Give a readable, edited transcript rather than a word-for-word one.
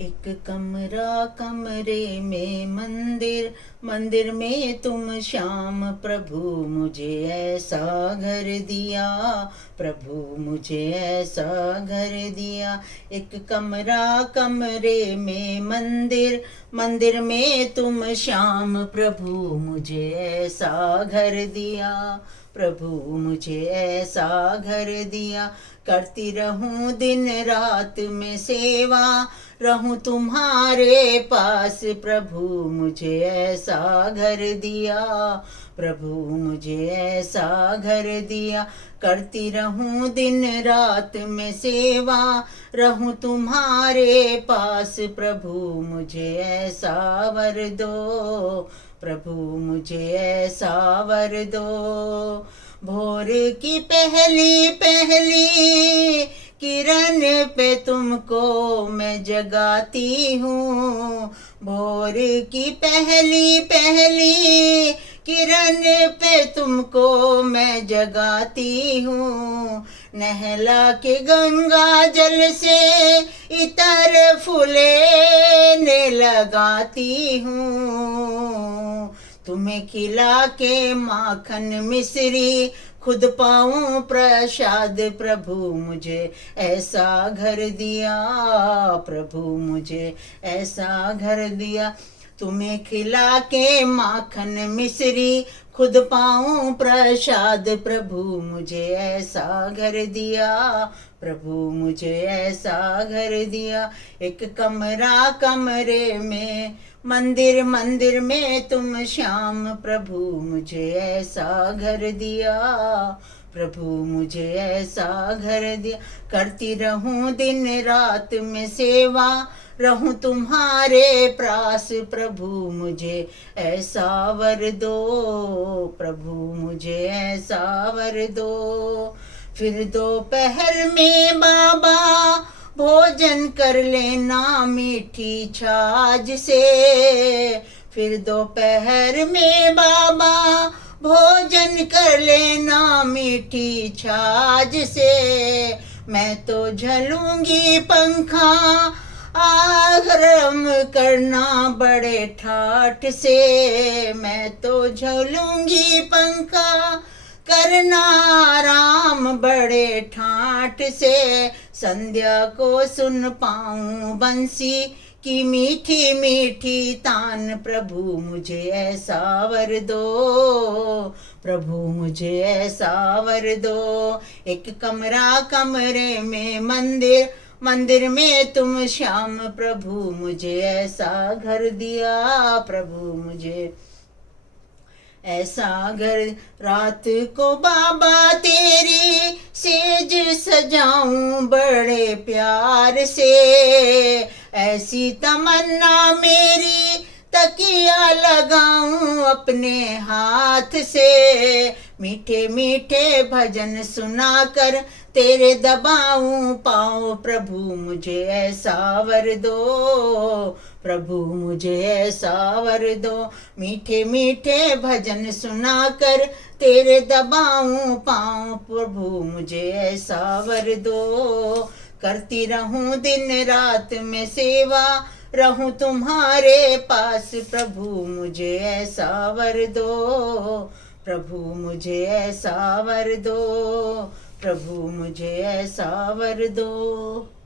एक कमरा कमरे में मंदिर, मंदिर में तुम श्याम प्रभु मुझे ऐसा घर दिया, प्रभु मुझे ऐसा घर दिया। एक कमरा कमरे में मंदिर, मंदिर में तुम श्याम प्रभु मुझे ऐसा घर दिया, प्रभु मुझे ऐसा घर दिया। करती रहूं दिन रात में सेवा, रहूं तुम्हारे पास, प्रभु मुझे ऐसा घर दिया, प्रभु मुझे ऐसा घर दिया। करती रहूं दिन रात में सेवा, रहूं तुम्हारे पास, प्रभु मुझे ऐसा वर दो, प्रभु मुझे ऐसा वर दो। भोर की पहली पहली किरण पे तुमको मैं जगाती हूँ, भोर की पहली पहली किरण पे तुमको मैं जगाती हूँ। नहला के गंगा जल से इतर फुलेने लगाती हूँ, तुम्हें खिला के माखन मिश्री खुद पाऊं प्रसाद, प्रभु मुझे ऐसा घर दिया, प्रभु मुझे ऐसा घर दिया। तुम्हें खिला के माखन मिश्री खुद पाऊं प्रसाद, प्रभु मुझे ऐसा घर दिया, प्रभु मुझे ऐसा घर दिया। एक कमरा कमरे में मंदिर, मंदिर में तुम श्याम प्रभु मुझे ऐसा घर दिया, प्रभु मुझे ऐसा घर दिया। करती रहूं दिन रात में सेवा, रहूं तुम्हारे प्रास, प्रभु मुझे ऐसा वर दो, प्रभु मुझे ऐसा वर दो। फिर दोपहर में बाबा भोजन कर लेना मीठी छाछ से, फिर दोपहर में बाबा भोजन कर लेना मीठी छाछ से। मैं तो झलूंगी पंखा आगरम करना बड़े ठाठ से, मैं तो झलूंगी पंखा करना आराम बड़े ठाठ से। संध्या को सुन पाऊं बंसी की मीठी मीठी तान, प्रभु मुझे ऐसा वर दो, प्रभु मुझे ऐसा वर दो। एक कमरा कमरे में मंदिर, मंदिर में तुम श्याम प्रभु मुझे ऐसा घर दिया, प्रभु मुझे ऐसा घर। रात को बाबा तेरी सेज सजाऊं बड़े प्यार से, ऐसी तमन्ना मेरी तकिया लगाऊं अपने हाथ से। मीठे मीठे भजन सुनाकर तेरे दबाऊं पाऊं, प्रभु मुझे ऐसा वर दो, प्रभु मुझे ऐसा वर दो। मीठे मीठे भजन सुनाकर तेरे दबाऊं पाऊं, प्रभु मुझे ऐसा वर दो। करती रहूं दिन रात में सेवा, रहूं तुम्हारे पास, प्रभु मुझे ऐसा वर दो, प्रभु मुझे ऐसा वर दो, प्रभु मुझे ऐसा वर दो।